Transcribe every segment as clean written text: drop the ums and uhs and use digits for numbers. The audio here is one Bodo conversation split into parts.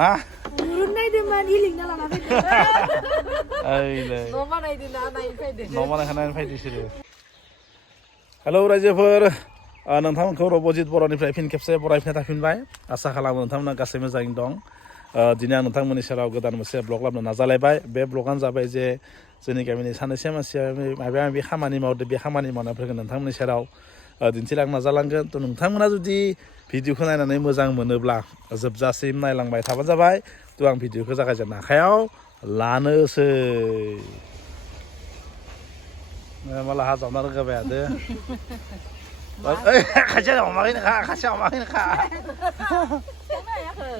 ฮะ รุ่นไหนเดี๋ยวมันอีหลิงนั่นแหละนะพี่ เอ้ยเลย น้องมาไหนดีนะไหนไปเด็ก น้องมาในขณะนั้นไฟดิสิเดฮัลโหลरायजोफोर नोंथांमोनखौ रबजित बर'निफ्राय फिन खेबसे बरायफिननाय थाफिनबाय आसा खालामो नोंथांमोना गासै मोजाङैनो दं दिनै आं नोंथांमोननि सेराव गोदान मोनसे ब्लग लाबोनो नाजालायबाय बे ब्लगानो जाबाय जे जोंनि गामिनि सानैसो मानसिया माबा माबि खामानि मावदो बे खामानि मावनायफोरखौ नोंथांमोननि सेराव दिन्थिलांनो नाजालांगोन थ' नोंथांमोना जुदि भिडिअखौ नायनानै मोजां मोनोब्ला जोबजासिम नायलांबाय थाबानो जाबाय थ' आं भिडिअखौ जागायजेननो आखायाव लानोसै malah hazam na rega ba de kaca omakin ka kaca omakin ka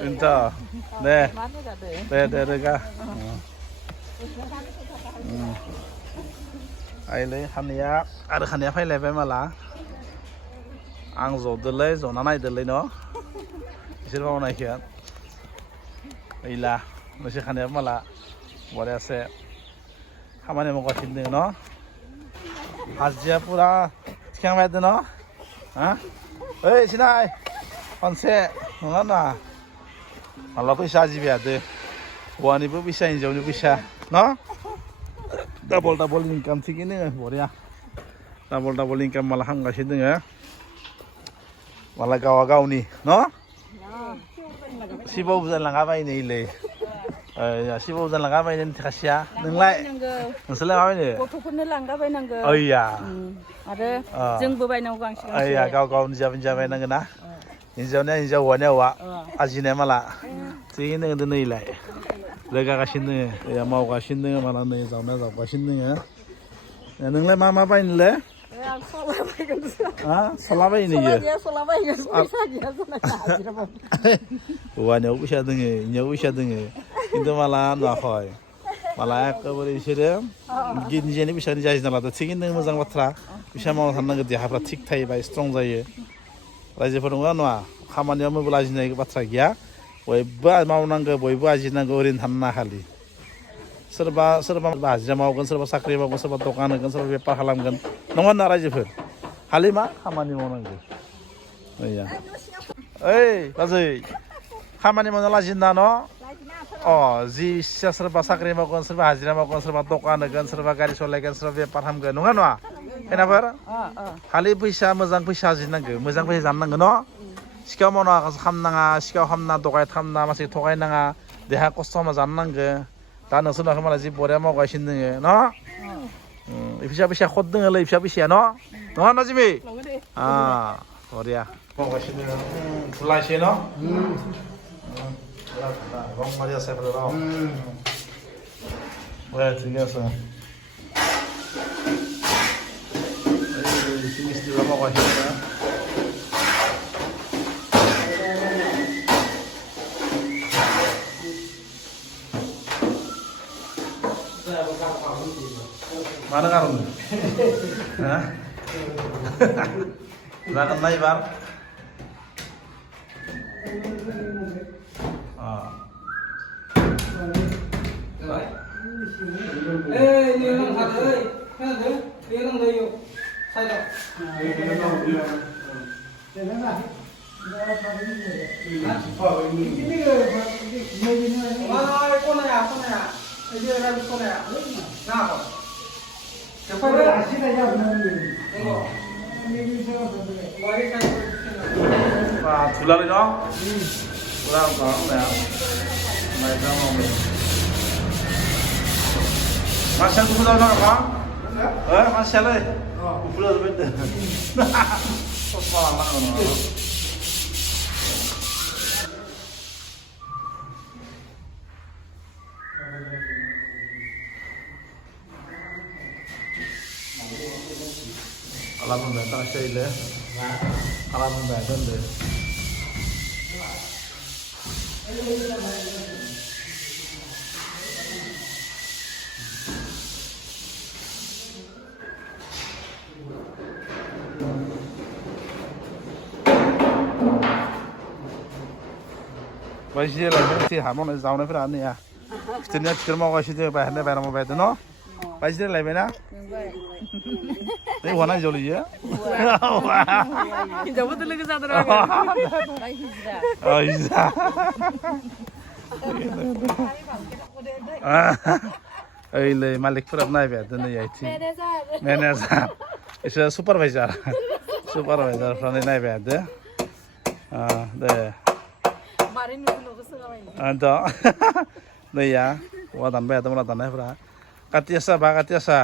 ento de rega ai le khania ada khania failaयबाय माला आं जदोलै जना नायदोलै न बिसोर मावनायखौ गैला नोंसोर खानाया माला बरियासे खामानि मावगासिनो दङ न हाजिरा पुरा थिखांबाय दङ हा ओइ सिनाय खनसे नङा ना माला फैसा आरजिबाय थादो हौवानिबो फैसा हिन्जावनिबो फैसा न डाबल इनकाम थिगैनो बरिया डाबल इनकाम माला खालामगासिनो दङ माला गावा गावनि न सिबाव बुजान लाङाबायनोलै सिबाव बुजान लाङाबायनो खासिया नोंलाय नोंसोरलाय माबायनो गथ'फोरनो लांगाबायनांगौ ओइया आरो जोंबो बायनांगौ गांसे ओइया गाव गाव निजा बायनांगोन ना हिन्जावनिया हिन्जाव हौवानिया हौवा आरजिनाया माला थिगैनो दङ नैलाय रोगागासिनो दङ मावगासिनो दङ माला नै जावनाया जावगासिनो दङ नोंलाय मा बायनोलै सला बायनो हौवानियाव फैसा दङ हिन्जाव फैसा दङ खिन्थु माला नुवाखै माला एखेबारे बिसोरो निजेनि फैसानि जाजिना लादो थिगैनो दङ मोजां बाथ्रा फैसा मावना थानांगौ देहाफ्रा थिग थायोबा स्ट्रं जायो रायजोफोर नङा नङा खामानियाव मबाइल आरजिनाय बाथ्रा गैया बयबो मावनांगौ बयबो आरजिनांगौ ओरैनो थानो नाङा खालि सोरबा हाजिरा मावगोन सोरबा साख्रि मावगोन सोरबा दखान होगोन सोरबा बेफार खालामगोन नङा होनना रायजोफोर खालि मा खामानि मावनांगौ ओइया ओइ बाजै खामानि मावना लाजिना न जि इस्सा सोरबा साख्रि मावगोन सोरबा हाजिरा मावगोन सोरबा दखान होगोन सोरबा गारि सालायगोन सोरबा बेफार खालामगोन नङा नङा खोनाफोर खालि फैसा मोजां फैसा आरजिनांगौ मोजां फैसा जानांगौ न सिखाव मावना खालामनाङा सिखाव खालामना दगाय खालामना मानसि थगायनाङा देहा खस्थ' खालामना जानो नांगौ दा नोंसोरनाखौ मालाय जि बरिया मावगासिनो दङ न फैसा खद दङलै फैसाया न नङा ना जिमि बरिया मावगासिनो फुलायसै न रं मारि আছে र ঠিক আছে এই মিষ্টি মাवगासिनो mana karun hah zakat naik bar ini orang ada kan ada dia orang ada yuk saya tak mana kau naya dia orang kau naya nah siapa dia asli aja tengok wah tular ini no tular kau naya mereka mau Masya aku pulang apa? Masya Allah. Aku pulang betul. Apa lah no? Alam membantu saya le. Alam membantu le. Baiknya lagi sih hamon zaunnya pernah nih ya. Fiturnya maugasinya bayarnya bayar mau bayar no. Baiknya lagi mana? Ini warna joli ya. Jauh betul lagi satu lagi. Oh iya. ओइलै मालिकफोराबो नायबाय दिनै आथिं मेनेजार इसोर सुपारभाइजारफ्रानो नायबाय दे दे अन्त नैया औवा दानबाय दं दाननायफ्रा কাটি আছা বা কাটি আছা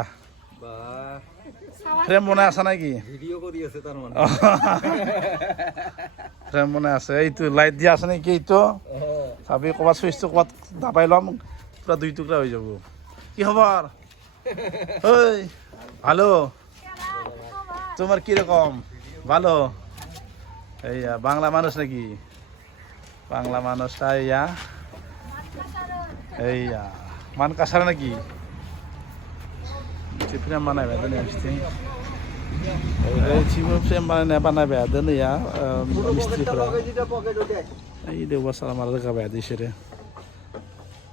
ফ্রেম বনাই আছা নাকি ভিডিও কৰি আছে তাৰ মানে ফ্রেম বনাই আছে এইটো লাইট দিয়া আছে নেকি এইটো চাবি ক'ৰবাত চুইচটো ক'ৰবাত দাবাই ল'ম পুৰা 2 টুকুৰা হৈ যাব কি খবৰ ঐ ভালো তোমার কি রকম ভালো এইয়া বাংলা মানুষ নাকি বাংলা মানুষটা এইয়া মান কাছার নাকি फ्रेम बानायबाय दिनै मिस्थ्रि ओरैथिंबो फ्रेम बानायबाय दिनैया मिस्थ्रिफोरा ओइ देवबा सालामार रोगाबाय बिसोरो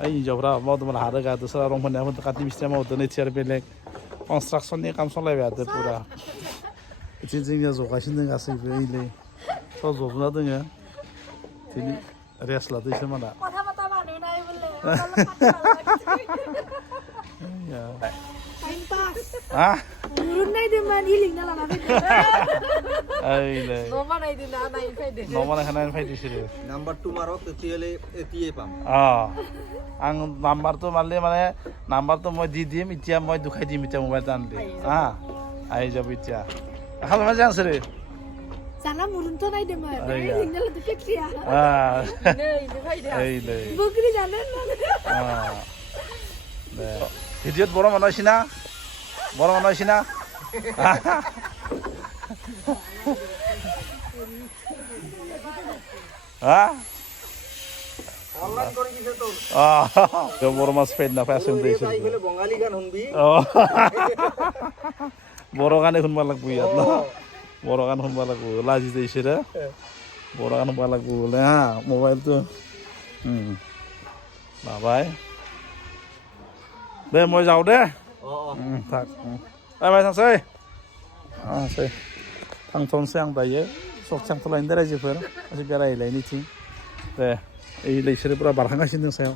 ओइ हिन्जावफ्रा मावदोंमोन हा रोगादो सोरबा रं फोननाया काटनि मिस्थ्रिया मावदो नैथि आरो बेलेग कनस्ट्राक्सननि काम सालायबाय पुरा बिथिं जोंनिया जगासिनो दं गासैबो ओइलै सब जबना दोङो दिनै रेस्ट लादो इसोर माना Urun nahi man iling na lang natin. ओइलै Noma nahi din na nahi pwede. न'मानाय खानाय फायदिसोरो নাম্বাৰ 2 মাৰক তেতিয়ালে এতিয়াই পাম आं नाम्बारটো মারলে মানে নাম্বাৰটো মই দি দিম এতিয়া মই দুখাই দিম এতিয়া মোবাইলটো আনলি আহি যাব এতিয়া খাল মাঝে আছে রে Sana murun to nahi din man. Iling na lang to fix ya. Nei, pwede. এইলৈ Bukri janen na. ভিডিঅ'ত বড় মানুহ আছি না বড় মানুহ আছি না অনলাইন কৰি দিছে তো বড় মাছ পেট না ফ্যাশন দিয়েছে এইফালে বঙালী গান শুনবি বড় গানে শুনবা লাগবো ইয়াত না বড় গান শুনবা লাগবো লাজি দিয়েছে রে বড় গান শুনবা লাগবো বলে মোবাইলটো বাবাই দে মই যাওঁ দে থাক बाय थांसै थांथ'नोसै आं दायो सक थांथ'लायनो दे रायजोफोर एसे बेरायहैलायनिथिं दे ओइ बिसोरो पुरा बारखांगासिनो दं सायाव